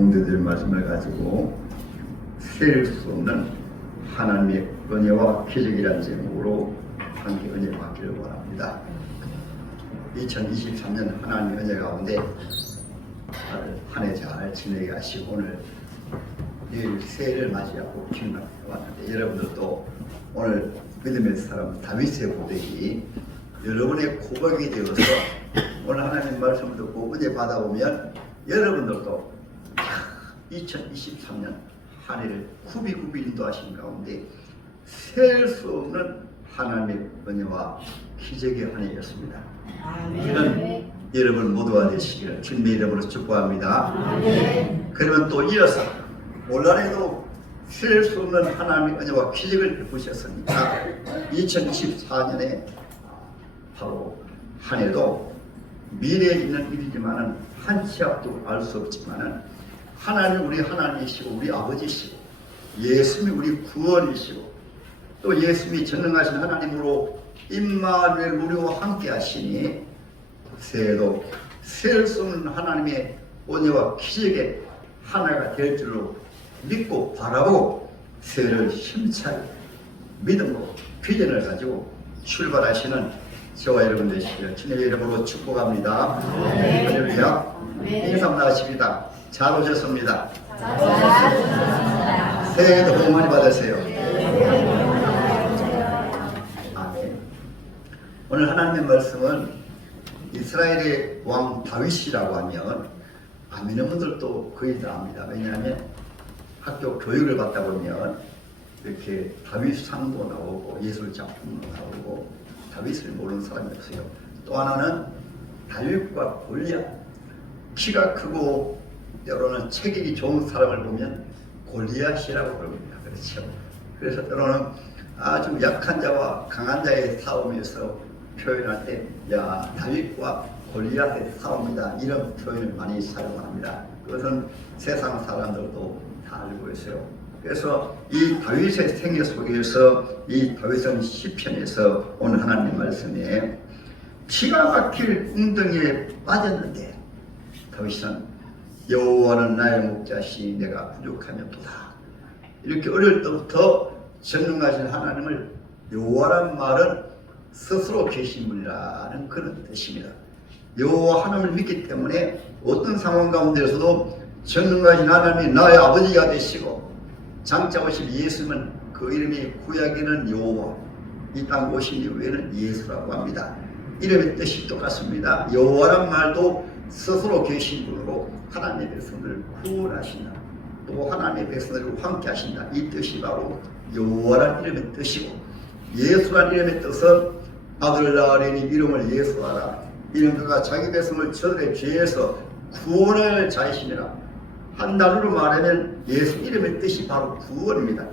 공도들 말씀을 가지고 세일 수 없는 하나님의 은혜와 기적이라는 제목으로 함께 은혜 받기를 원합니다. 2023년 하나님의 은혜 가운데 한 해 잘 지내게 하시고 오늘 내일 새해를 맞이하고 기념을 왔는데 여러분들도 오늘 믿음의 사람 다윗의 고백이 여러분의 고백이 되어서 오늘 하나님 말씀을 듣고 은혜 받아보면 여러분들도 2023년 한 해를 굽이굽이 인도하신 가운데 셀 수 없는 하나님의 은혜와 기적의 한 해였습니다. 이는 여러분 모두가 되시기를 주님의 이름으로 축복합니다. 그러면 또 이어서 올 한해도 셀 수 없는 하나님의 은혜와 기적을 베푸셨으니까 2024년에 바로 한 해도 미래에 있는 일이지만은 한치 앞도 알 수 없지만은 하나님 우리 하나님이시고 우리 아버지시고 예수님이 우리 구원이시고 또 예수님이 전능하신 하나님으로 임마누엘 우리와 함께 하시니 새해도 셀 수 없는 하나님의 은혜와 기적의 하나가 될 줄로 믿고 바라보고 새해를 힘차게 믿음으로 비전을 가지고 출발하시는 저와 여러분 되시기를 주님의 이름으로 축복합니다. 할렐루야. 인사 나가십니다. 잘 오셨습니다. 새해에도 복 많이 받으세요. 아멘. 오늘 하나님의 말씀은 이스라엘의 왕 다윗이라고 하면 아미는 분들도 거의 다 압니다. 왜냐하면 학교 교육을 받다 보면 이렇게 다윗상도 나오고 예술 작품도 나오고 다윗을 모르는 사람이 없어요. 또 하나는 다윗과 골리앗, 키가 크고 때로는 체격이 좋은 사람을 보면 골리앗이라고 부릅니다. 그렇죠. 그래서 때로는 아주 약한 자와 강한 자의 싸움에서 표현할 때 야 다윗과 골리앗의 싸움이다 이런 표현을 많이 사용합니다. 그것은 세상 사람들도 다 알고 있어요. 그래서 이 다윗의 생애 속에서 이 다윗은 시편에서 오늘 하나님 말씀에 피가 막힐 웅덩이에 빠졌는데 다윗은 여호와는 나의 목자시 내가 부족하면 도다. 이렇게 어릴 때부터 전능하신 하나님을 여호와란 말은 스스로 계신 분이라는 그런 뜻입니다. 여호와 하나님을 믿기 때문에 어떤 상황 가운데서도 전능하신 하나님이 나의 아버지가 되시고 장차 오실 예수는 그 이름이 구약에는 여호와, 이 땅 오신 이후에는 예수라고 합니다. 이름의 뜻이 똑같습니다. 여호와란 말도 스스로 계신 분으로 하나님의 백성을 구원하신다. 또 하나님의 백성들과 함께 하신다. 이 뜻이 바로 여호와란 이름의 뜻이고 예수란 이름의 뜻은 아들 낳으리니 이름을 예수하라. 이는 그가 자기 백성을 저들의 죄에서 구원할 자이시니라. 한 단어로 말하면 예수 이름의 뜻이 바로 구원입니다.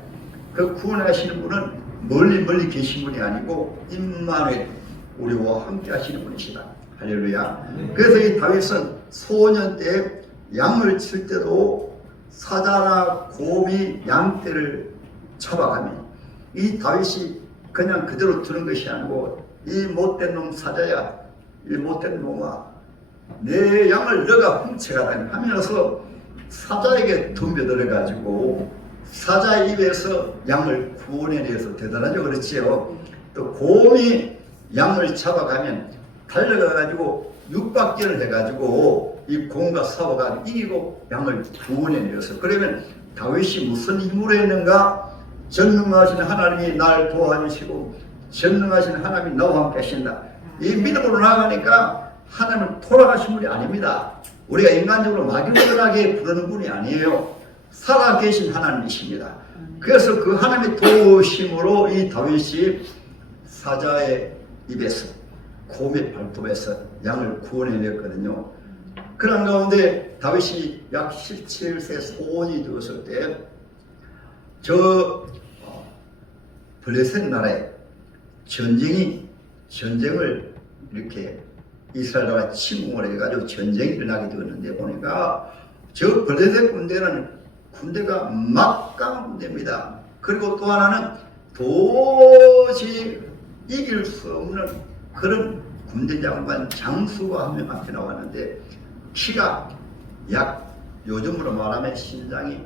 그 구원하시는 분은 멀리 계신 분이 아니고 임마누엘 우리와 함께 하시는 분이시다. 할렐루야. 그래서 이 다윗은 소년 때 양을 칠 때도 사자나 곰이 양떼를 잡아가며 이 다윗이 그냥 그대로 두는 것이 아니고 이 못된 놈 사자야, 이 못된 놈아 내 양을 너가 훔쳐가다니 하면서 사자에게 덤벼들어가지고 사자 입에서 양을 구원해내서 대단하죠. 그렇지요. 또 곰이 양을 잡아가면 달려가가지고 육박전을 해가지고 이 곰과 싸워가 이기고 양을 구원해내서 그러면 다윗이 무슨 힘으로 했는가? 전능하신 하나님이 날 도와주시고 전능하신 하나님이 나와 함께 하신다. 이 믿음으로 나아가니까 하나님은 돌아가신 분이 아닙니다. 우리가 인간적으로 막연하게 부르는 분이 아니에요. 살아계신 하나님이십니다. 그래서 그 하나님의 도우심으로 이 다윗이 사자의 입에서 곰의 발톱에서 양을 구원해냈거든요. 그런 가운데 다윗이 약 17세 소원이 되었을 때 저 블레셋 나라에 전쟁을 이렇게 이스라엘 나라가 침공을 해가지고 전쟁이 일어나게 되었는데 보니까 저 블레셋 군대가 막강한 군대입니다. 그리고 또 하나는 도저히 이길 수 없는 그런 군대 장관 장수가 한 명 앞에 나왔는데 키가 약 요즘으로 말하면 신장이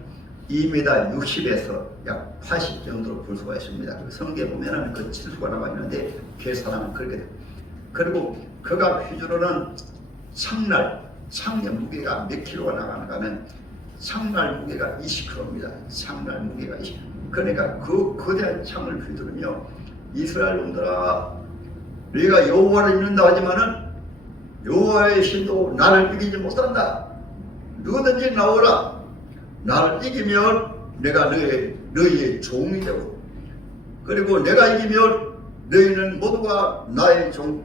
2m 60에서 약 80 정도로 볼 수가 있습니다. 성경에 보면은 그 치수가 나와 있는데 계산하면 그렇게 돼요. 그리고 그가 휘두르는 창의 무게가 몇 킬로가 나가는가 하면 창날 무게가 20kg입니다. 창날 무게가 20. 그러니까 그 거대한 창을 휘두르며 이스라엘 놈들아, 너희가 여호와를 믿는다 하지만은 여호와의 신도 나를 이기지 못한다. 누구든지 나오라. 나를 이기면 내가 너희의 종이 되고, 그리고 내가 이기면 너희는 모두가 나의 종,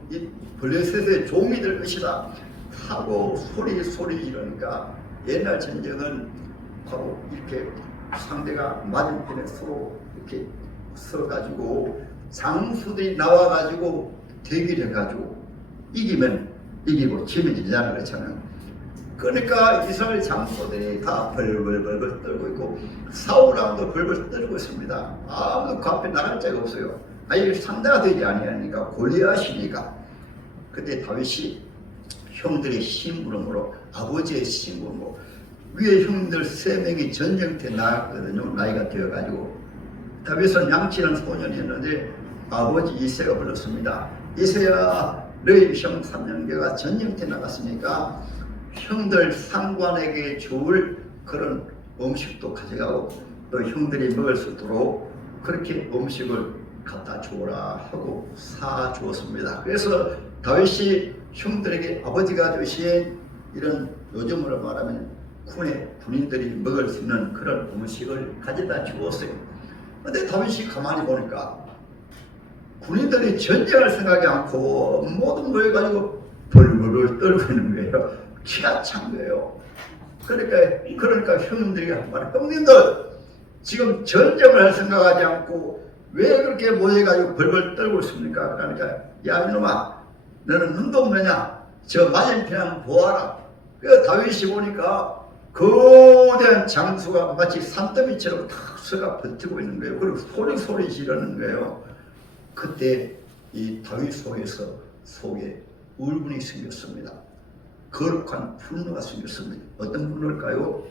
블레셋의 종이 될 것이다 하고 소리 이러니까, 옛날 전쟁은 바로 이렇게 상대가 맞은편에 서로 이렇게 서가지고 장수들이 나와가지고 대기를 해가지고 이기면 이기고 지면 지잖아요. 그렇잖아요. 그러니까 이스라엘 장수들이 다 벌벌 떨고 있고 사울 왕도 벌벌 떨고 있습니다. 아무도 그 앞에 나갈 자가 없어요. 이게 상대가 되지 아니하니까 골리앗이니까. 그때 다윗이 형들의 심부름으로, 아버지의 심부름으로 위에 형들 3명이 전쟁터에 나갔거든요. 나이가 되어가지고. 다윗은 양치는 소년이었는데 아버지 이새가 불렀습니다. 이새야, 너희 형 3형제가 전쟁터에 나갔으니까 형들 상관에게 줄 그런 음식도 가져가고 또 형들이 먹을 수 있도록 그렇게 음식을 갖다 주어라 하고 사 주었습니다. 그래서 다윗이 형들에게 아버지가 주신 이런, 요즘으로 말하면 군인들이 먹을 수 있는 그런 음식을 가져다 주었어요. 근데 다윗이 가만히 보니까 군인들이 전쟁을 생각하지 않고 모든 모여가지고 벌벌 떨고 있는 거예요. 기가 찬 거예요. 그러니까 형님들이 한 말, 형님들 지금 전쟁을 할 생각하지 않고 왜 그렇게 모여가지고 벌벌 떨고 있습니까? 그러니까 야 이놈아, 너는 눈도 없느냐? 저 맞은편 한번 보아라. 그 다윗이 보니까 거대한 장수가 마치 산더미처럼 탁 서가 버티고 있는 거예요. 그리고 소리 지르는 거예요. 그때 이 다윗 속에 울분이 생겼습니다. 거룩한 분노가 생겼습니다. 어떤 분노일까요?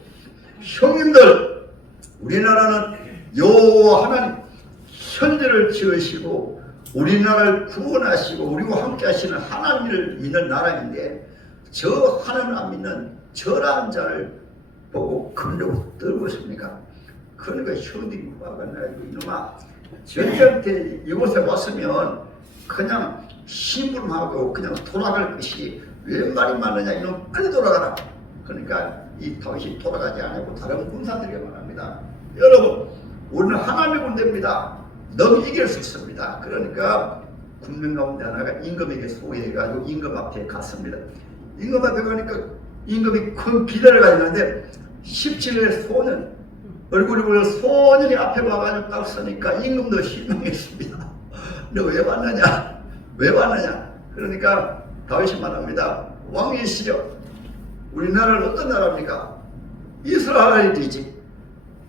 형님들, 우리나라는 여호와 하나님 현재를 지으시고 우리나라를 구원하시고 우리와 함께 하시는 하나님을 믿는 나라인데, 저 하나님을 안 믿는 저라는 자를 보고 겁내고 떨고 있습니까? 그러니까 형들이 와가지고 이놈아, 전쟁때 이곳에 왔으면 그냥 심부름하고 그냥 돌아갈 것이 왜 말이 많으냐, 이놈 빨리 돌아가라. 그러니까 이 다윗이 돌아가지 않고 다른 군사들에게 말합니다. 여러분, 우리는 하나님의 군대입니다. 너무 이길 수 있습니다. 그러니까 군명 가운데 하나가 임금에게 소개해가지고 임금 앞에 갔습니다. 임금 앞에 가니까 임금이 큰 기대를 가졌는데 17의 소년, 얼굴이 보여 소년이 앞에 와가지고 딱 서니까 임금도 실망했습니다. 너 왜 왔느냐? 왜 왔느냐? 그러니까 다윗이 말합니다. 왕이시여, 우리나라는 어떤 나라입니까? 이스라엘이지.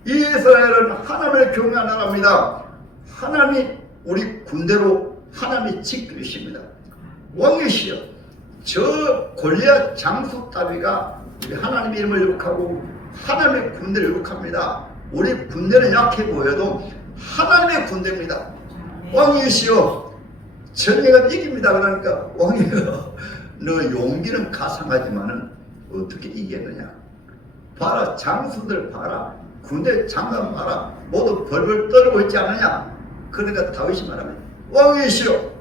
이스라엘은 하나님을 경외한 나라입니다. 하나님이 우리 군대로 하나님이 지키십니다. 왕이시여, 저 골리앗 장수 따위가 우리 하나님 이름을 욕하고 하나님의 군대를 욕합니다. 우리 군대는 약해 보여도 하나님의 군대입니다. 왕이시여, 전쟁은 이깁니다. 그러니까 왕이여, 너 용기는 가상하지만은 어떻게 이기겠느냐? 봐라, 장수들 봐라, 군대 장관 봐라, 모두 벌벌 떨고 있지 않느냐? 그러니까 다윗이 말합니다. 왕이시여,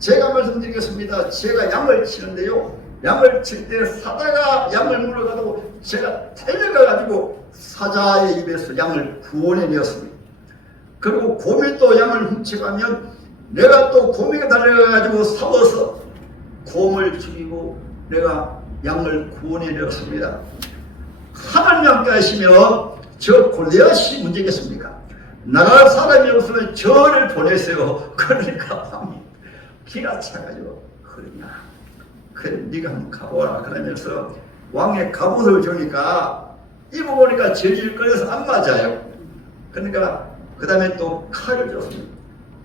제가 말씀드리겠습니다. 제가 양을 치는데요, 양을 칠 때 사자가 양을 물어가지고 제가 달려가가지고 사자의 입에서 양을 구원해내었습니다. 그리고 곰이 또 양을 훔쳐가면 내가 또 곰에게 달려가가지고 싸워서 곰을 죽이고 내가 양을 구원해내었습니다. 하나님 함께 하시면 저 골리앗이 문제겠습니까? 나갈 사람이 없으면 저를 보내세요. 그러니까 기가 차가지고, 그러냐, 그래 네가 한번 가보라 그러면서 왕의 갑옷을 주니까 입어보니까 질질거려서 안 맞아요. 그러니까 그 다음에 또 칼을 줬습니다.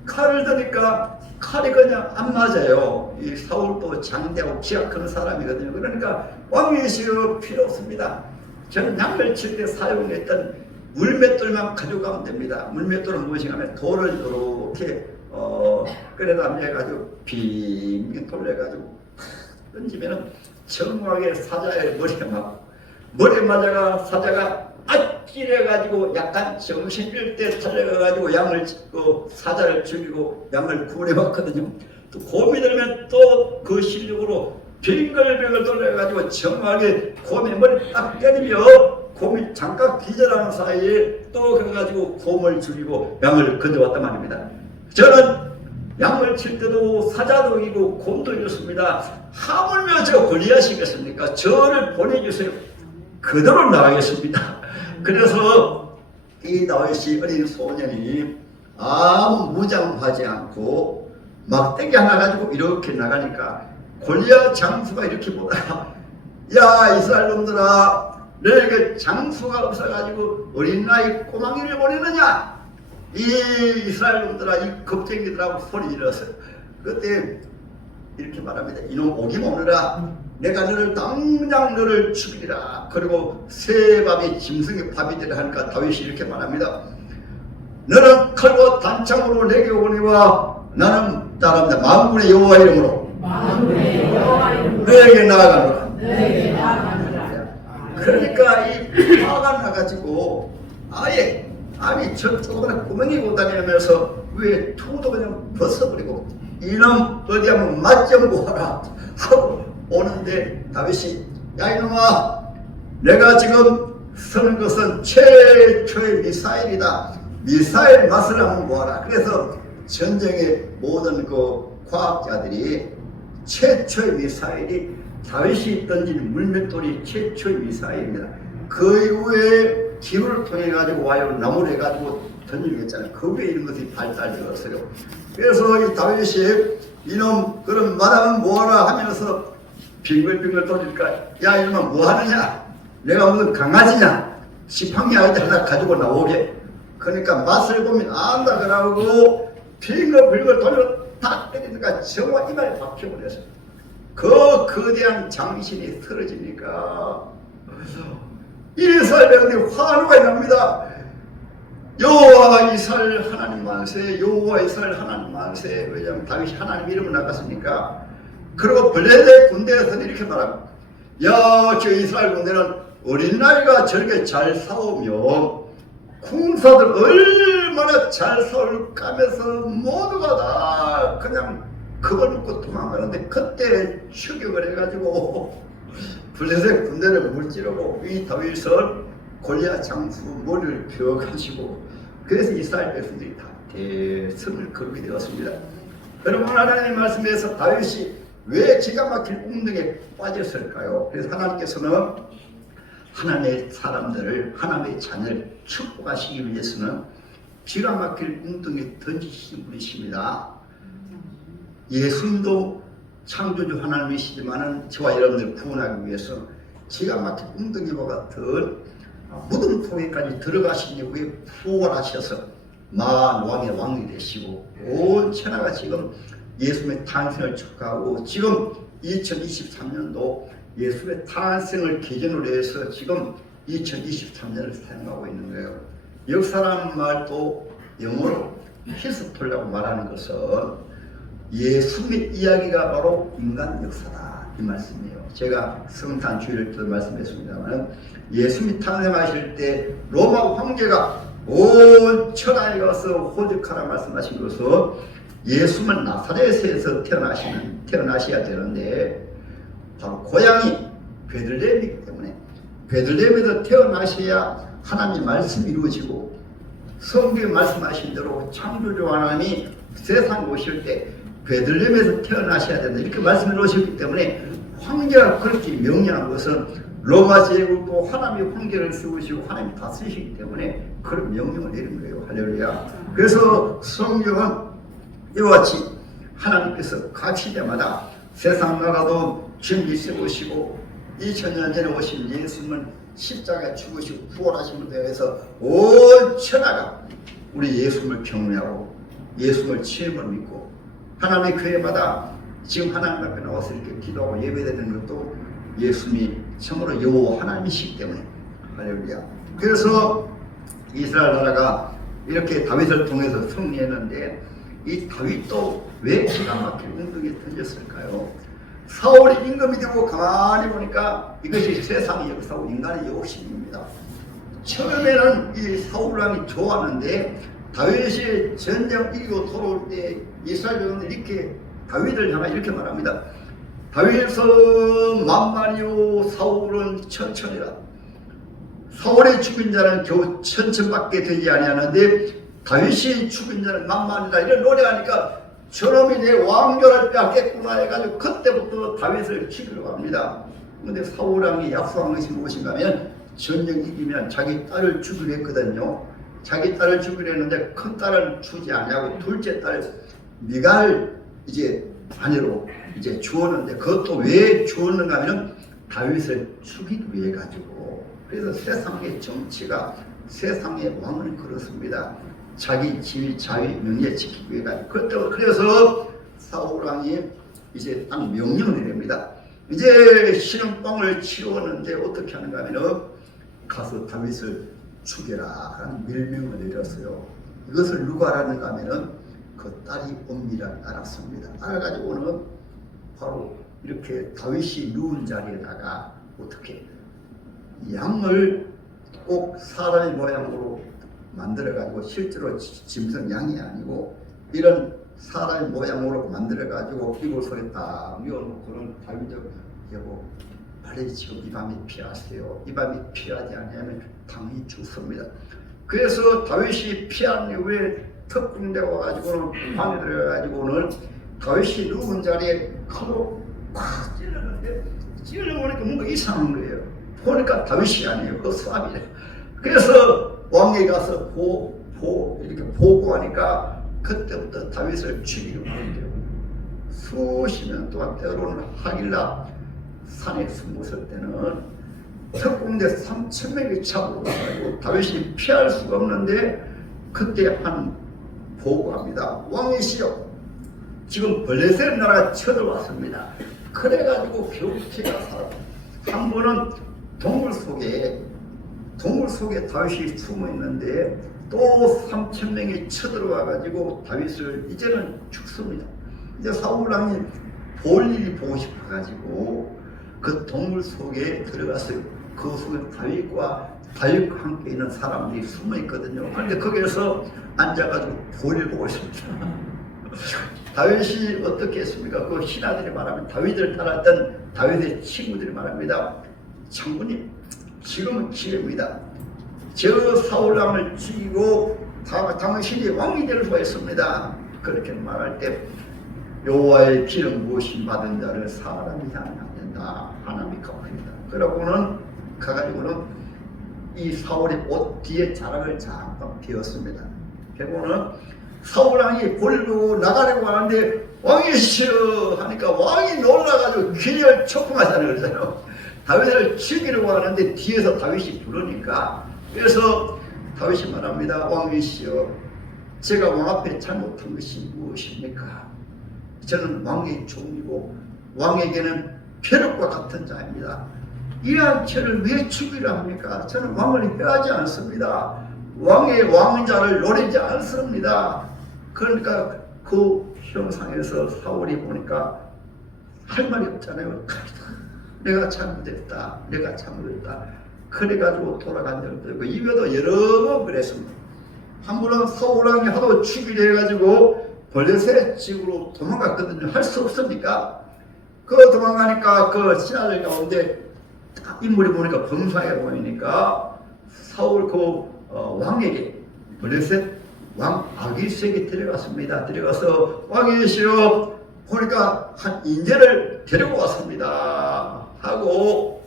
칼을 드니까 칼이 그냥 안 맞아요. 이 사울도 장대하고 기약하는 사람이거든요. 그러니까 왕이시여 필요 없습니다. 저는 양을 칠 때 사용했던 물맷돌만 가져가면 됩니다. 물맷돌은 무엇인가 하면 돌을 이렇게 끓여다 해가지고 빙 돌려가지고 던지면은 정확하게 사자의 머리에 맞아가 사자가 아찔해가지고 약간 정신 잃을 때 달려가가지고 양을 사자를 죽이고 양을 구원해봤거든요. 또 곰이 들면 또 그 실력으로 빙글빙글 돌려가지고 정확하게 곰의 머리 딱 때리며 곰이 잠깐 기절하는 사이에 또 그래가지고 곰을 죽이고 양을 건져왔단 말입니다. 저는 양을 칠 때도 사자도 이고 곰도 이렇습니다. 하물며 저 골리앗이겠습니까? 저를 보내주세요. 그대로 나가겠습니다. 그래서 이 다윗이 어린 소년이 아무 무장하지 않고 막대기 하나 가지고 이렇게 나가니까 골리앗 장수가 이렇게 보다가 야 이스라엘 놈들아 너에게 장수가 없어가지고 어린 나이 꼬망이를 보내느냐 이 이스라엘 놈들아 이 겁쟁이들하고 소리 질렀어요. 그때 이렇게 말합니다. 이놈 오기만 오느라 내가 너를 당장 너를 죽이리라. 그리고 새 밥이 짐승의 밥이 되라 하니까 다윗이 이렇게 말합니다. 너는 칼과 단창으로 내게 오니와 나는 따릅니다. 만군의 여호와 이름으로 너에게 나아가노라. 그러니까 이 화가 나가지고 아니 저 조그마한 구멍이고 다니면서 왜 투도 그냥 벗어버리고 이놈 어디 한번 맛 좀 보아라 하고 오는데 다윗이 야 이놈아 내가 지금 쓰는 것은 최초의 미사일이다. 미사일 맛을 한번 보아라. 그래서 전쟁의 모든 그 과학자들이 최초의 미사일이 다윗이 던진 물맷돌이 최초의 미사일입니다. 그 이후에 기후를 통해 가지고 와요 나무를 해가지고 던지겠잖아요. 그 후에 이런 것이 발달되었어요. 그래서 이 다윗이 이놈 그런 말하면 뭐하라 하면서 빙글빙글 돌리니까 야 이놈아 뭐하느냐 내가 무슨 강아지냐 지팡이 하나 가지고 나오게 그러니까 맛을 보면 안다 그러고 빙글빙글 돌려 딱 때리니까 정말 이마에 박혀버렸어요. 그 거대한 장신이 쓰러지니까 이스라엘 백성들이 환호가 납니다. 여호와 이스라엘 하나님 만세 여호와 이스라엘 하나님 만세. 왜냐하면 다윗이 하나님 이름을 나갔으니까. 그리고 블레셋 군대에서는 이렇게 말합니다. 야 저 이스라엘 군대는 어린 나이가 저렇게 잘 싸우며 군사들 얼마나 잘 싸울까 하면서 모두가 다 그냥 그걸 먹고 도망가는데 그때 추격을 해가지고 블레셋 군대를 물찌르고 이 다윗은 골리앗 장수 머리를 베어가지고 그래서 이스라엘 백성들이 다 대승을 거두게 되었습니다. 여러분 하나님의 말씀에서 다윗이 왜 기가 막힐 운동에 빠졌을까요? 그래서 하나님께서는 하나님의 사람들을 하나님의 자녀를 축복하시기 위해서는 기가 막힐 운동에 던지신 분이십니다. 예수님도 창조주 하나님이시지만은 저와 여러분들 구원하기 위해서 기가 막힌 웅덩이와 같은 무덤통에까지 들어가신 이후에 부활하셔서 만왕의 왕이 되시고 온 천하가 지금 예수님의 탄생을 축하하고 지금 2023년도 예수의 탄생을 기준으로 해서 지금 2023년을 사용하고 있는 거예요. 역사라는 말도 영어로 히스토리라고 말하는 것은 예수의 이야기가 바로 인간 역사다 이 말씀이에요. 제가 성탄 주일을 때도 말씀했습니다만 예수님이 탄생하실 때 로마 황제가 온 천하에 가서 호적하라 말씀하신 것은 예수는 나사렛에서 태어나셔야 되는데 바로 고향이 베들레헴이기 때문에 베들레헴에서 태어나셔야 하나님의 말씀이 이루어지고 성경에 말씀하신 대로 창조주 하나님이 세상 오실 때 베들레헴에서 태어나셔야 된다 이렇게 말씀해 놓으셨기 때문에 황제가 그렇게 명령한 것은 로마 제국도 하나님이 황제를 세우시고 하나님이 다스리시기 때문에 그런 명령을 내린 거예요. 할렐루야. 그래서 성경은 이와 같이 하나님께서 각 시대마다 세상 나라도 준비 세우시고 2000년 전에 오신 예수님은 십자가에 죽으시고 부활하심을 대해서 온 천하가 우리 예수님을 경외하고 예수님을 취임을 믿고 하나님의 교회마다 지금 하나님 앞에 나와서 이렇게 기도하고 예배드리는 것도 예수님이 참으로 여호와 하나님이시기 때문에 할렐루야. 그래서 이스라엘 나라가 이렇게 다윗을 통해서 승리했는데 이 다윗도 왜 기가 막힌 웅덩이에 던졌을까요? 사울이 임금이 되고 가만히 보니까 이것이 세상의 역사고 인간의 욕심입니다. 처음에는 이 사울왕이 좋았는데 다윗이 전쟁 이기고 돌아올 때 이스라엘 백성들이 이렇게 다윗을 향해 이렇게 말합니다. 다윗은 만만이요 사울은 천천이라. 사울의 죽은 자는 겨우 천천밖에 되지 아니하는데 다윗이 죽은 자는 만만이다. 이런 노래하니까 저놈이 내 왕조를 빼앗겠구나 해가지고 그때부터 다윗을 죽이려고 합니다. 근데 사울왕이 약속한 것이 무엇인가 하면 전쟁 이기면 자기 딸을 죽이려 했거든요. 자기 딸을 죽이려 했는데 큰 딸을 주지 않냐고 둘째 딸 미갈 이제 아내로 이제 주었는데 그것도 왜 주었는가 하면 다윗을 죽이기 위해 가지고. 그래서 세상의 정치가 세상의 왕은 그렇습니다. 자기 지위, 자위, 명예 지키기 위해 가지고. 그래서 사울왕이 이제 딱 명령을 내립니다. 이제 신혼방을 치루었는데 어떻게 하는가 하면 가서 다윗을 죽여라 하는 밀명을 내렸어요. 이것을 누가 알았는가 하면 그 딸이 엄밀하게 알았습니다. 알아가지고는 바로 이렇게 다윗이 누운 자리에다가 어떻게 양을 꼭 사람의 모양으로 만들어가지고 실제로 짐승 양이 아니고 이런 사람의 모양으로 만들어가지고 이불 속에 딱 뉘어놓고는 다윗이 여보 빨리 지금 이 밤에 피하세요. 이 밤에 피하지 않으면 당연히 죽습니다. 그래서 다윗이 피한 이후에 특공대 와가지고는 방에 들어가가지고는 다윗이 누운 자리에 칼로 팍 찔렀는데 찔러보니까 뭔가 이상한 거예요. 보니까 다윗이 아니에요. 그 사람이래요. 그래서 왕에 가서 이렇게 보고하니까 그때부터 다윗을 죽이려고 했대요. 수십 년 동안 때로는 하길라 산에 숨었을 때는 특공대 3,000명이 잡아가지고 다윗이 피할 수가 없는데 그때 한 보고합니다. 왕이시여 지금 블레셋 나라가 쳐들어왔습니다. 그래가지고 겨우 피가 살아. 한 번은 동굴 속에 다윗이 숨어 있는데 또 3,000명이 쳐들어와가지고 다윗을 이제는 죽습니다. 이제 사울왕이 볼 일이 보고 싶어가지고 그 동굴 속에 들어갔어요. 그 속에 다윗과 함께 있는 사람들이 숨어 있거든요. 그런데 거기에서 앉아가지고 볼일 보고 있습니다. 다윗이 어떻게 했습니까? 그 신하들이 말하면 다윗을 따랐던 다윗의 친구들이 말합니다. 장군님, 지금은 기회입니다. 저 사울왕을 죽이고 당신이 왕이 될 수 있습니다. 그렇게 말할 때 여호와의 기름 부으심 받은 자를 사람이 향하면 안 된다. 하나님이 갚습니다. 그러고는 가가지고는 이 사울의 옷 뒤에 자락을 잠깐 피웠습니다. 그리고는 사울왕이 볼고 나가려고 하는데 왕이시여 하니까 왕이 놀라가지고 귀를 초풍하자는 거잖아요. 다윗을 죽이려고 하는데 뒤에서 다윗이 부르니까 그래서 다윗이 말합니다. 왕이시여 제가 왕 앞에 잘못한 것이 무엇입니까? 저는 왕의 종이고 왕에게는 폐력과 같은 자입니다. 이러한 저를 왜 죽이려 합니까? 저는 왕을 해하지 않습니다. 왕의 왕자를 노리지 않습니다. 그러니까 그 형상에서 사울이 보니까 할 말이 없잖아요. 내가 잘못했다. 그래가지고 돌아간 적도 있고 이외에도 여러 번 그랬습니다. 한 번은 사울왕이 하도 죽이려 해가지고 블레셋 집으로 도망갔거든요. 할 수 없으니까 그 도망가니까 그 신하들 가운데 딱 인물이 보니까 범사에 보이니까 사울 왕에게 블레셋 왕 아기스에게 데려갔습니다. 데려가서 왕이시여 보니까 한 인재를 데리고 왔습니다 하고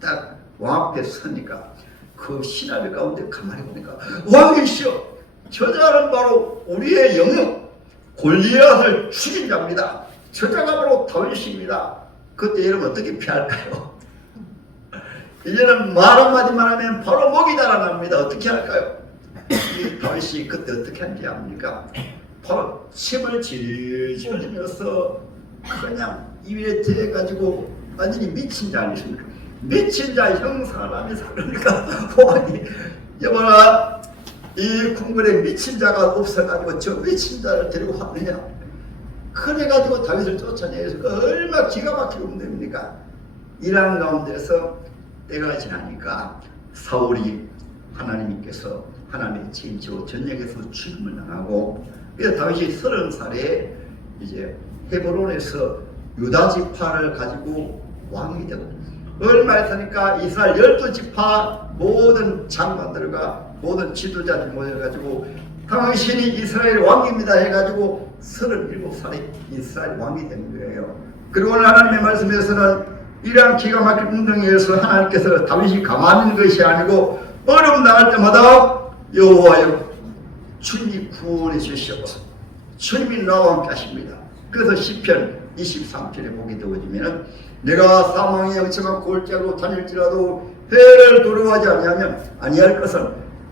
딱 왕 앞에 서니까 그 신하들 가운데 가만히 보니까 왕이시여 저 자는 바로 우리의 영웅 골리앗을 죽인 자입니다. 저 자가 바로 다윗입니다. 그때 여러분 어떻게 피할까요? 이제는 말 한마디만 하면 바로 목이 달아납니다. 어떻게 할까요? 이 다윗이 그때 어떻게 한지 압니까? 바로 침을 질질 흘리면서 그냥 입에 대가지고 완전히 미친 자 아니십니까? 미친 자 형상을 하면서 그러니까 왕이 여봐라 이 궁궐에 미친 자가 없어가지고 저 미친 자를 데리고 왔느냐. 그래가지고 다윗을 쫓아내서 얼마나 기가 막히게 운동입니까. 이러한 가운데서 때가 지나니까 사울이 하나님께서 하나님의 책임지고 전역에서 죽임을 당하고 그래서 다윗이 30살에 이제 헤브론에서 유다 지파를 가지고 왕이 되고 얼마 있으니까 이스라엘 12지파 모든 장관들과 모든 지도자들 모여가지고 당신이 이스라엘 왕입니다 해가지고 37살에 이스라엘 왕이 된 거예요. 그리고 오늘 하나님의 말씀에서는 이러한 기가 막힌 운동에서 하나님께서 다윗이 가만히 있는 것이 아니고 어려움 나갈 때마다 여호와여 주님이 구원해 주시옵소서. 주님이 나와 함께 하십니다. 그래서 시편 23편에 보게 되어지면 내가 사망의 영청한 골짜기로 다닐지라도 해를 두려워하지 아니할 것은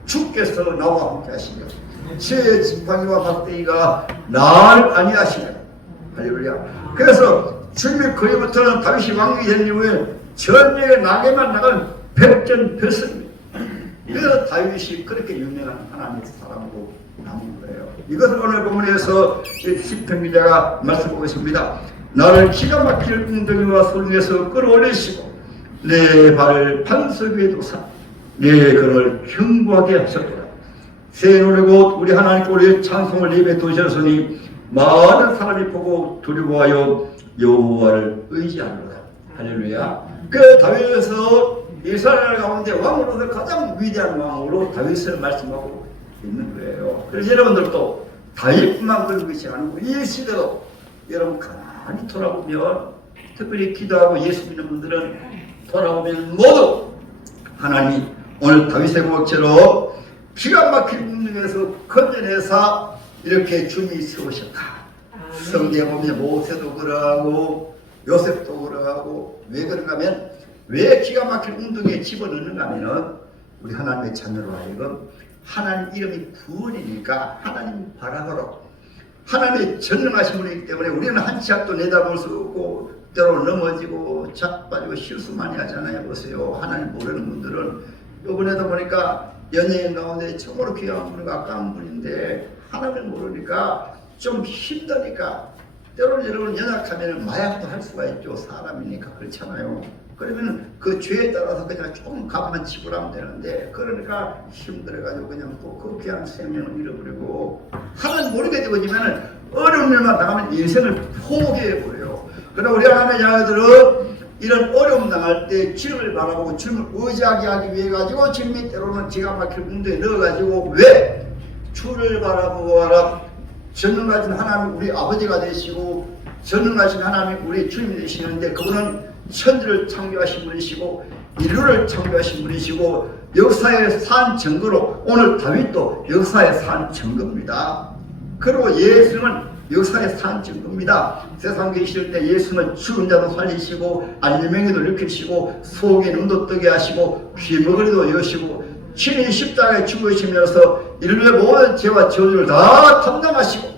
주께서 나와 함께 하시며 제 지팡이와 막대기가 나를 아니하시며 할렐루야. 그래서 주님이 그리부터는 다윗이 왕이 된 이후에 전쟁에 나게만 나간 백전백승입니다. 그래서 다윗이 그렇게 유명한 하나님의 사람으로 남은 거예요. 이것을 오늘 본문에서 시편 기자가 말씀하고 있습니다. 나를 기가 막힐 웅덩이와 소중에서 끌어올리시고 내 발을 반석 위에 두사 내 걸음을 견고하게 하셨도다. 새 노래 곧 우리 하나님께 우리의 찬송을 입에 두셨으니 많은 사람이 보고 두려워하여 여호와를 의지하노라. 할렐루야. 그 다윗에서 이스라엘 가운데 왕으로서 가장 위대한 왕으로 다윗을 말씀하고 있는 거예요. 그래서 여러분들도 다윗만 그런 것이 아니고 이 시대도 여러분 가만히 돌아보면 특별히 기도하고 예수 믿는 분들은 돌아보면 모두 하나님이 오늘 다윗의 곡처럼 기가 막힌 운명에서 건져내서 이렇게 주님이 세우셨다. 성경에 보면 모세도 그러하고 요셉도 그러하고 왜 그런가 하면 왜 기가 막힌 운동에 집어넣는가 하면 우리 하나님의 자녀로 하여금 하나님 이름이 구원이니까 하나님 바라보러 하나님의 전능하신 분이기 때문에 우리는 한 치 앞도 내다볼 수 없고 때로 넘어지고 자빠지고 실수 많이 하잖아요. 보세요. 하나님 모르는 분들은 이번에도 보니까 연예인 가운데 정말로 귀한 분이고 아까운 분인데 하나님을 모르니까 좀 힘드니까 때로는 여러분 연약하면 마약도 할 수가 있죠. 사람이니까 그렇잖아요. 그러면 그 죄에 따라서 그냥 조금 값만 지불하면 되는데 그러니까 힘들어가지고 그냥 또 그 귀한 생명을 잃어버리고 하나님 모르게 되어지면 어려운 일만 당하면 인생을 포기해버려요. 그러나 우리 하나님의 자녀들은 이런 어려움 당할 때 주님을 바라보고 주님을 의지하게 하기 위해 가지고 주님이 때로는 기가 막힐 문제에 넣어가지고 왜 주를 바라보고 하라 전능하신 하나님 우리 아버지가 되시고 전능하신 하나님 우리 주님이 되시는데 그분은 천지를 창조하신 분이시고 인류를 창조하신 분이시고 역사의 산 증거로 오늘 다윗도 역사의 산 증거입니다. 그리고 예수는 역사의 산 증거입니다. 세상 계실 때 예수는 죽은 자도 살리시고 안일명이도 일으키시고 속에 눈도 뜨게 하시고 귀머거리도 여시고 친히 십자가에 죽으시면서 인류의 모든 죄와 저주를 다 담당하시고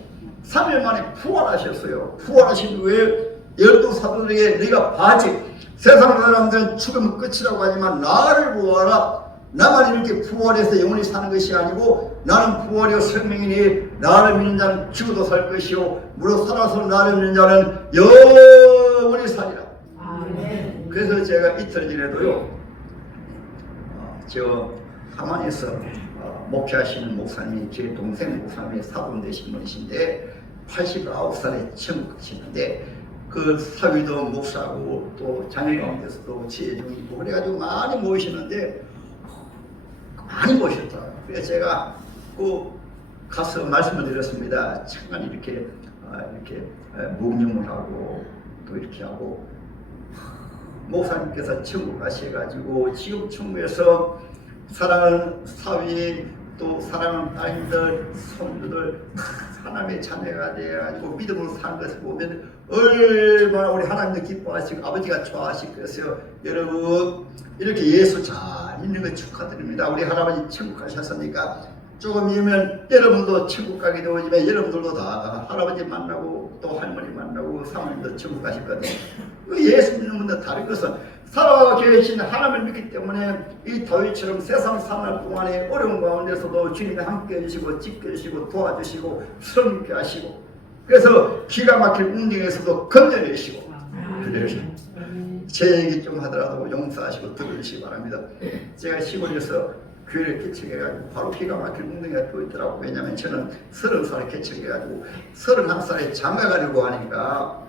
3일 만에 부활하셨어요. 부활하신 후에 12사도들에게 네가 바지 세상 사람들은 죽으면 끝이라고 하지만 나를 구하라. 나만 이렇게 부활해서 영원히 사는 것이 아니고 나는 부활이요 생명이니 나를 믿는 자는 죽어도 살 것이요 무릇 살아서 나를 믿는 자는 영원히 살리라. 아멘. 그래서 제가 이틀 전에도요 저 하만에서 목회하시는 목사님이 제 동생 목사님의 사돈 되신 분이신데 89살에 천국 가시는데 그 사위도 목사고 또 자녀 가운데서도 지혜중이고 그래가지고 많이 모이시는데 많이 모셨더라고요. 그래서 제가 꼭 가서 말씀을 드렸습니다. 잠깐 이렇게 묵념을 하고 또 이렇게 하고 목사님께서 천국 가셔가지고 지금 천국에서 사랑하는 사위 또 사랑하는 따님들 손주들 하나님의 자녀가 되어가지고 믿음으로 사는 것을 보면 얼마나 우리 하나님도 기뻐하시고 아버지가 좋아하시겠어요. 여러분 이렇게 예수 잘 있는 거 축하드립니다. 우리 할아버지 천국 가셨으니까 조금이면 여러분도 천국 가게 되어지면 여러분들도 다 할아버지 만나고 또 할머니 만나고 사모님도 천국 가실 거든요. 예수 믿는 분들 다른 것은 살아계신 하나님을 믿기 때문에 이 다윗처럼 세상 사는 동안에 어려운 가운데서도 주님이 함께 해주시고 지켜주시고 도와주시고 섬기게 하시고 그래서 기가 막힐 운동에서도 건져내시고 그래서 제 얘기 좀 하더라도 용서하시고 들어주시기 바랍니다. 제가 시골에서 교회를 개척해가지고 바로 기가 막힐 운동회가 또 있더라고. 왜냐하면 저는 30살에 개척해가지고 31살에 장가가려고 하니까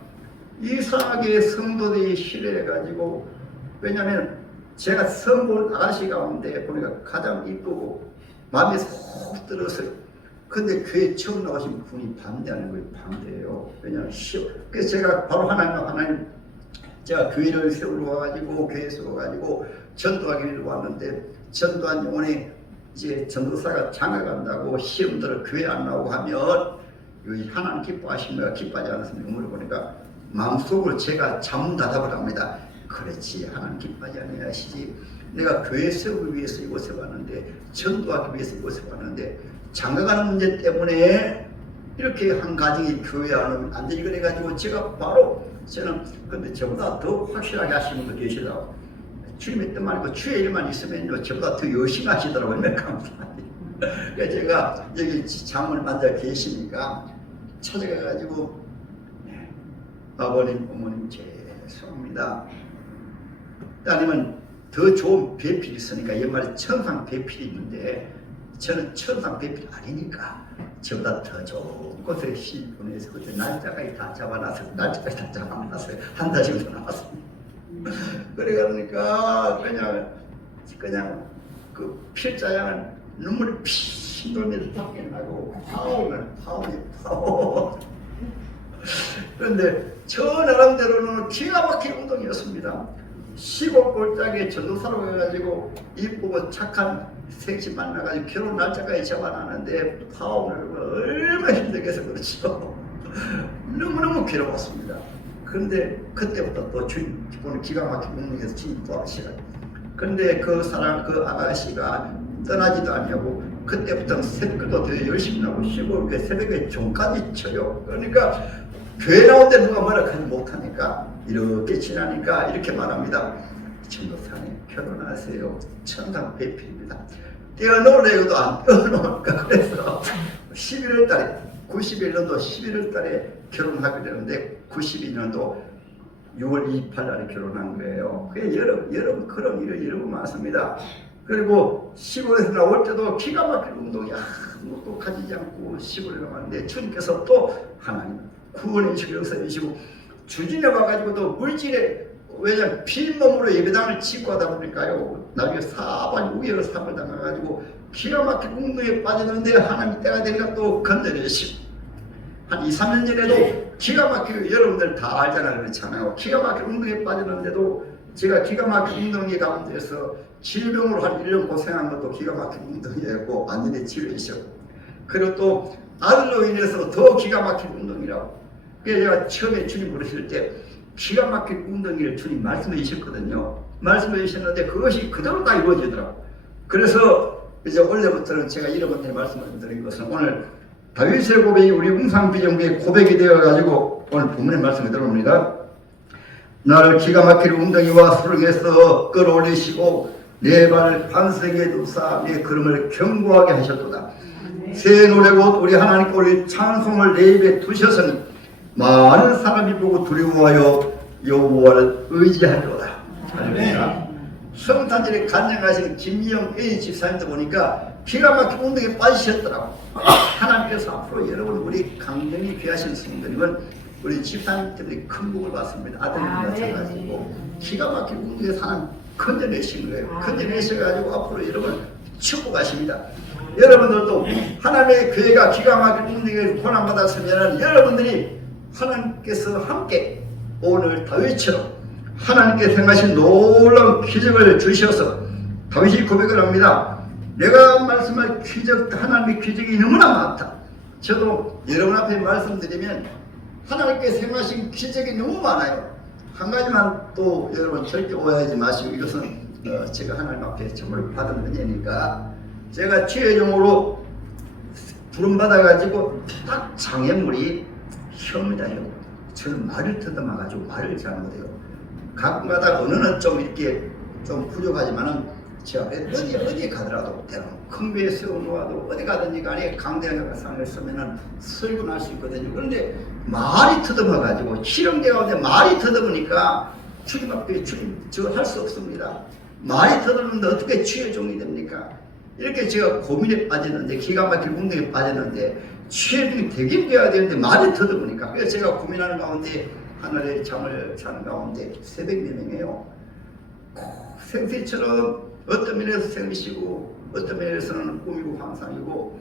이상하게 성도들이 싫어해가지고 왜냐하면 제가 성본 아가씨 가운데 보니까 가장 이쁘고 마음에 쏙 들었어요. 근데 교회 처음 나오신 분이 반대하는 거예요. 반대예요. 왜냐하면 쉬워. 그래서 제가 바로 하나님 제가 교회를 세우러 와가지고 교회 세워가지고 전도하기를 왔는데 전도한 영혼이 이제 전도사가 장가간다고 시험 들어 교회 안 나오고 하면 여기 하나님 기뻐하시면 기뻐하지 않았습니까? 물어보니까 마음속으로 제가 자문다답을 합니다. 그렇지 하나님 기뻐하지 않으시지. 내가 교회 세우기 위해서 이곳에 왔는데 전도하기 위해서 이곳에 왔는데 장가가는 문제 때문에 이렇게 한 가정이 교회 안 오면 안 되지. 그래가지고 제가 바로 저는 근데 저보다 더 확실하게 하시는 분도 계시더라고. 주님의 뜻만 있고 주의 일만 있으면요 저보다 더 열심히 하시더라고요. 감사합니다. 그래서 제가 여기 장을 만져 계시니까 찾아가가지고 아버님 어머님 죄송합니다. 따님은 더 좋은 배필이 있으니까 연말에 천상 배필이 있는데 저는 천상 배필이 아니니까 저보다 더 좋은 곳에 시 보내서 그때 날짜까지 다 잡아놨어요. 한 달 정도 남았습니다. 그러니까 그냥 그 필자양은 눈물이 피 돌면서 밖에 나고 파오면 그런데 저 나름대로는 기가 막힌 운동이었습니다. 시골 골짜기에 전도사로 해가지고 이쁘고 착한 섹시 만나가지고 결혼 날짜까지 잡아놨는데 파혼을 얼마나 힘들게 해서 그렇죠. 너무너무 괴로웠습니다. 그런데 그때부터 또 주님 오늘 기가 막힌 운동에서 주님 도와주시라. 근데 그 사람 그 아가씨가 떠나지도 않냐고 그때부터 새벽도 더 열심히 나고 시골 새벽에 종까지 쳐요. 그러니까 교회 나오는데 누가 뭐라 하지 못하니까 이렇게 지나니까 이렇게 말합니다. 전도사님 결혼하세요. 천상 배필입니다. 떼어놓으려고도 안 떼어놓으니까 그래서 11월 달에 91년도 11월 달에 결혼하게 되는데 92년도 6월 28일 날에 결혼한 거예요. 여러분 그런 일을 여러 번 많습니다. 그리고 시골에서 나올 때도 기가 막힌 운동이 아무것도 가지지 않고 시골에 나왔는데 주님께서 또 하나님 구원의 식을 역사해주시고 주진에 와가지고도 물질에 왜냐면 빈몸으로 예배당을 짓고 하다 보니까요 나중에 사반 우열을 사을 당해가지고 기가 막힌 운동에 빠졌는데 하나님 때가 되니까 또 건져내시고 한 2, 3년 전에도 기가 막히게 여러분들 다 알잖아요. 그렇잖아요. 기가 막힌 운동에 빠졌는데도 제가 기가 막힌 운동에 가운데서 질병으로 한 1년 고생한 것도 기가 막힌 운동이었고 완전히 치료이셨고 그리고 또 아들로 인해서 더 기가 막힌 운동이라고. 그래서 제가 처음에 주님 부르실 때 기가 막힌 운동을 주님 말씀해 주셨거든요. 말씀해 주셨는데 그것이 그대로 다 이루어지더라고. 그래서 이제 원래부터는 제가 여러분들의 말씀을 드린 것은 오늘 다윗의 고백이 우리 웅상비전교의 고백이 되어가지고 오늘 본문의 말씀이 들어옵니다. 나를 기가 막힐 웅덩이와 수렁에서 끌어올리시고 내 발을 반석에 두사 내 걸음을 견고하게 하셨도다. 새 노래곧 우리 하나님께 올릴 찬송을 내 입에 두셨으니 많은 사람이 보고 두려워하여 여호와를 의지하리로다. 할렐루야. 성탄절에 간증하신 김미영 A 집사님도 보니까 기가 막힌 운동에 빠지셨더라고. 하나님께서 앞으로 여러분 우리 강령이 귀하신 성도님은 우리 집사님들이 큰 복을 받습니다. 아들님 마찬가지고 기가 막힌 운동에 사람 건져내신 거예요. 건져내셔가지고 앞으로 여러분 축복하십니다. 여러분들도 하나님의 교회가 기가 막힌 운동에 고난받았으면 여러분들이 하나님께서 함께 오늘 다윗처럼 하나님께 생하신 놀라운 기적을 주셔서 다윗이 고백을 합니다. 내가 말씀할 기적, 하나님의 기적이 너무나 많다. 저도 여러분 앞에 말씀드리면 하나님께 생하신 기적이 너무 많아요. 한 가지만 또 여러분 절대 오해하지 마시고 이것은 제가 하나님 앞에 정말 받은 은혜니까 제가 주의종으로 부름받아가지고 딱 장애물이 혀입니다. 저는 말을 더듬어가지고 말을 잘 못해요. 각마다 언어는 좀 이렇게 좀 부족하지만은 제가 어디에 가더라도 대부분 큰 배에 세워놓아도 어디 가든지 간에 강대한 상을 쓰면은 설교할 수 있거든요. 그런데 말이 더듬어가지고 실험계 가운데 말이 더듬으니까 주님 앞에 주님 저 할 수 없습니다. 말이 더듬는데 어떻게 취의 종이 됩니까? 이렇게 제가 고민에 빠졌는데 기가 막힐 운동에 빠졌는데 취의 종이 되긴 돼야 되는데 말이 더듬으니까 그래서 제가 고민하는 가운데 하늘에 잠을 자는 가운데 새벽 내명해요. 생새처럼 어떤 면에서 생이시고 어떤 면에서는 꿈이고 환상이고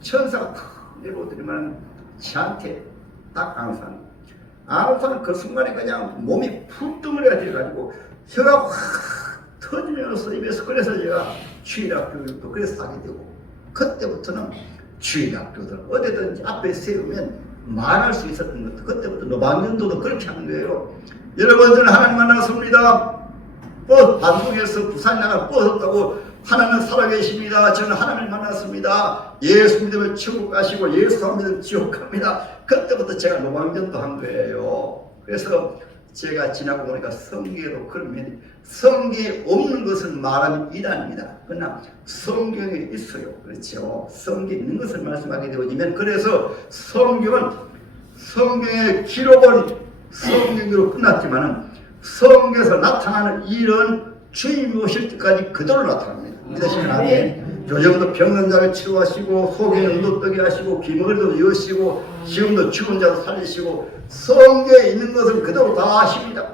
천사가 탁 내려오더니만 저한테 딱 항상 그 순간에 그냥 몸이 풀덩어리가 돼가지고 혀가 확 터지면서 입에서 그래서 제가 주일학교도 그래서 하게 되고 그때부터는 주일학교들 어디든지 앞에 세우면 말할 수 있었던 것도 그때부터 노방전도도 그렇게 하는 거예요. 여러분들은 하나님 만났습니다. 반동에서 부산에 나가 버스 타고 하나님은 살아계십니다. 저는 하나님을 만났습니다. 예수 믿으면 천국 가시고 예수 안 믿으면 지옥 갑니다. 그때부터 제가 노방전도 한 거예요. 그래서 제가 지나고 보니까 성경에도 그러면 성경에 없는 것은 말하면 이단입니다. 그러나 성경에 있어요. 그렇죠. 성경에 있는 것을 말씀하게 되어지면 그래서 성경은 성경의 기록은 성경으로 끝났지만은 성경에서 나타나는 일은 주님이 오실 때까지 그대로 나타납니다. 믿으시면 아멘. 요즘도 병든 자를 치료하시고 속에 눈도 뜨게 하시고 귀머리도 여시고 지금도 죽은 자도 살리시고 성경에 있는 것은 그대로 다 하십니다.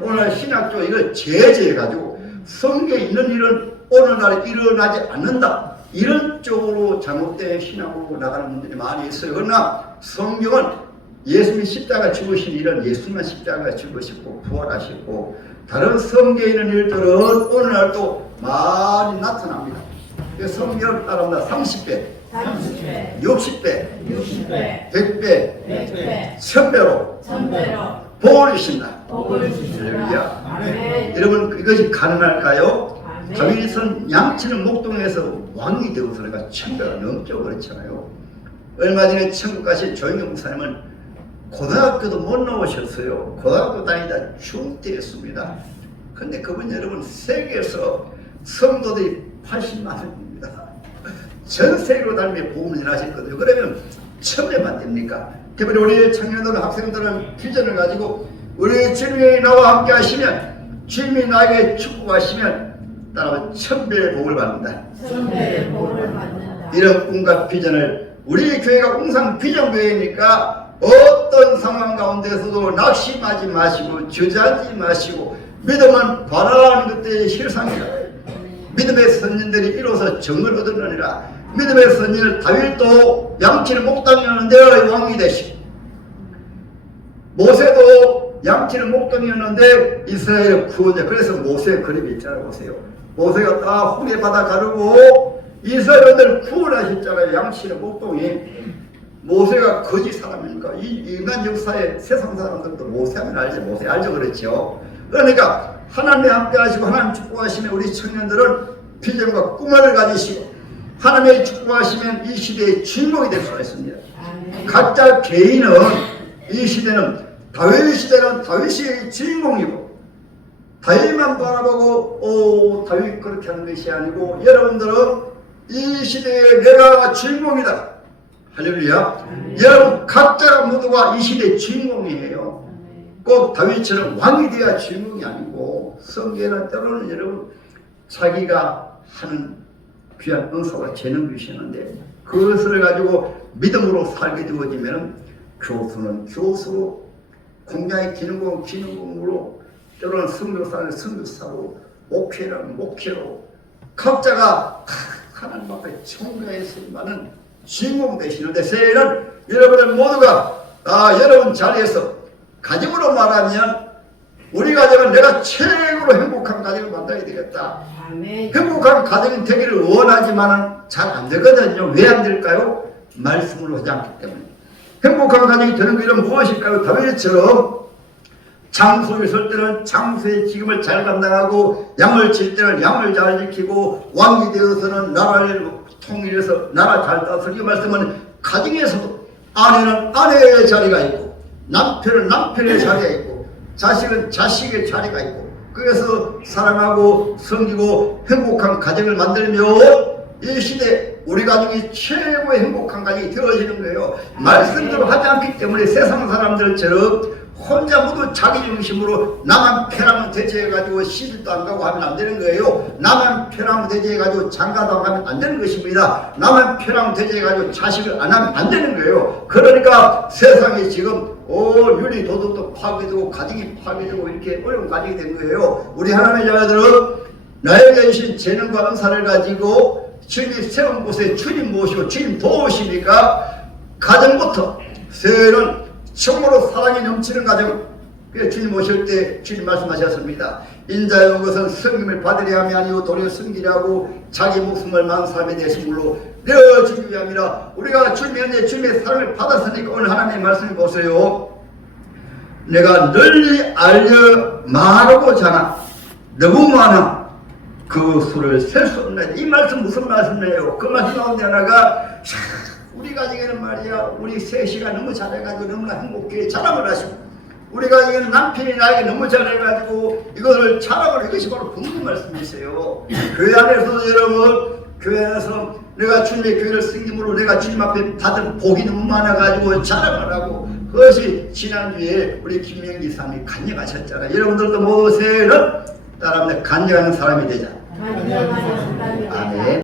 오늘 신학교 이걸 제재해가지고 성경에 있는 일은 오늘날에 일어나지 않는다. 이런 쪽으로 잘못된 신학으로 나가는 분들이 많이 있어요. 그러나 성경은 예수님이 십자가 죽으신 일은 예수님만 십자가 죽으시고 부활하시고 다른 성경에 있는 일들은 오늘날도 많이 나타납니다. 성경을 따라온다. 30배, 60배, 100배, 1000배로 복을 주신다. 할렐루야. 여러분 이것이 가능할까요? 다윗은 양치는 목동에서 왕이 되어서 내가 1000배가 넘죠. 그렇잖아요. 얼마 전에 천국 가신 조영경 목사님은 고등학교도 못 나오셨어요. 고등학교 다니다 중퇴했습니다. 근데 그분 여러분 세계에서 성도들이 80만입니다. 전 세계로 다니며 복음을 하셨거든요. 그러면 1000배만 됩니까? 특별히 우리 청년들 학생들은 비전을 가지고 우리 주님이 나와 함께 하시면 주님이 나에게 축복하시면 따라서 1000배의 복을 받는다. 1000배의 복을 받는다. 이런 꿈과 비전을 우리 교회가 웅산 비전교회니까 어떤 상황 가운데서도 낙심하지 마시고 주저하지 마시고 믿음은 바라는 것들의 실상이다. 믿음의 선진들이 이로써 정을 얻으느니라. 믿음의 선진 다윗도 양치는 목당이었는데 왕이 되시고 모세도 양치는 목당이었는데 이스라엘 구원자. 그래서 모세 그림이 있잖아요. 보세요. 모세가 다 홍해 바다 가르고 이스라엘들 구원하셨잖아요. 양치는 목동이. 모세가 거짓 사람입니까? 이 인간 역사에 세상 사람들도 모세하면 알죠. 모세 알죠. 그렇죠. 그러니까 하나님이 함께 하시고 하나님 축복하시면 우리 청년들은 비전과 꿈을 가지시고 하나님의 축복하시면 이 시대의 주인공이 될 수가 있습니다. 각자 개인은 이 시대는 다윗 시대는 다윗이 주인공이고 다윗만 바라보고 다윗 그렇게 하는 것이 아니고 여러분들은 이 시대에 내가 주인공이다. 할렐루야. 여러분 각자가 모두가 이 시대의 주인공이에요. 꼭 다윗처럼 왕이 되어야 주인공이 아니고 성경에는 때로는 여러분 자기가 하는 귀한 은사와 재능 주시는데 그것을 가지고 믿음으로 살게 되어지면 교수는 교수로 공장의 기능공은 기능공으로 때로는 선교사는 선교사로 목회는 목회로 각자가 하나님 앞에 청구했으면은 주인공 되시는데 새해는 여러분들 모두가 여러분 자리에서 가정으로 말하면 우리 가정은 내가 최고로 행복한 가정을 만들어야 되겠다. 아멘. 행복한 가정이 되기를 원하지만 잘 안 되거든요. 왜 안 될까요? 말씀으로 하지 않기 때문에. 행복한 가정이 되는 것은 무엇일까요? 다윗처럼 장소에 설 때는 장소의 직임을 잘 감당하고 양을 칠 때는 양을 잘 지키고 왕이 되어서는 나라를 통일해서 나라 잘 다스리고 이 말씀은 가정에서도 아내는 아내의 자리가 있고 남편은 남편의 자리가 있고 자식은 자식의 자리가 있고, 그래서 사랑하고 섬기고 행복한 가정을 만들면 이 시대 우리 가정이 최고의 행복한 가정이 되어지는 거예요. 말씀대로 하지 않기 때문에 세상 사람들처럼 혼자 모두 자기 중심으로 나만 편하면 대체해가지고 시집도 안 가고 하면 안 되는 거예요. 나만 편하면 대체해가지고 장가도 안 가면 안 되는 것입니다. 나만 편하면 대체해가지고 자식을 안 하면 안 되는 거예요. 그러니까 세상이 지금 윤리 도덕도 파괴되고 가정이 파괴되고 이렇게 어려운 가정이 된 거예요. 우리 하나님의 자녀들은 나에게 주신 재능과 은사를 가지고 주님이 세운 곳에 주님 모시고 주님 도우시니까 가정부터 새로운 정말로 사랑이 넘치는 가정. 그래서 주님 오실 때 주님 말씀하셨습니다. 인자의 온 것은 섬김을 받으려 함이 아니오 도리어 섬기려고 자기 목숨을 만 사람이 되신 걸로 내어주기 위함이라. 우리가 주님의 사랑을 받았으니까 오늘 하나님의 말씀을 보세요. 내가 널리 알려 말하고자 하나 너무 많아 그 수를 셀 수 없네. 이 말씀 무슨 말씀이에요? 그 말씀 가운데 하나가 우리 가정에는 말이야, 우리 셋이가 너무 잘해가지고 너무나 행복해 자랑을 하시고, 우리 가정에는 남편이 나에게 너무 잘해가지고 이것을 자랑을, 이것이 바로 본문 말씀이세요. 교회 안에서도 여러분, 교회 안에서 내가 주님의 교회를 섬김으로 내가 주님 앞에 받은 복이 너무 많아가지고 자랑을 하고, 그것이 지난주에 우리 김명기 사람이 간증하셨잖아요. 여러분들도 모두 새해는 따라합니다. 간증하는 사람이 되자. 아멘.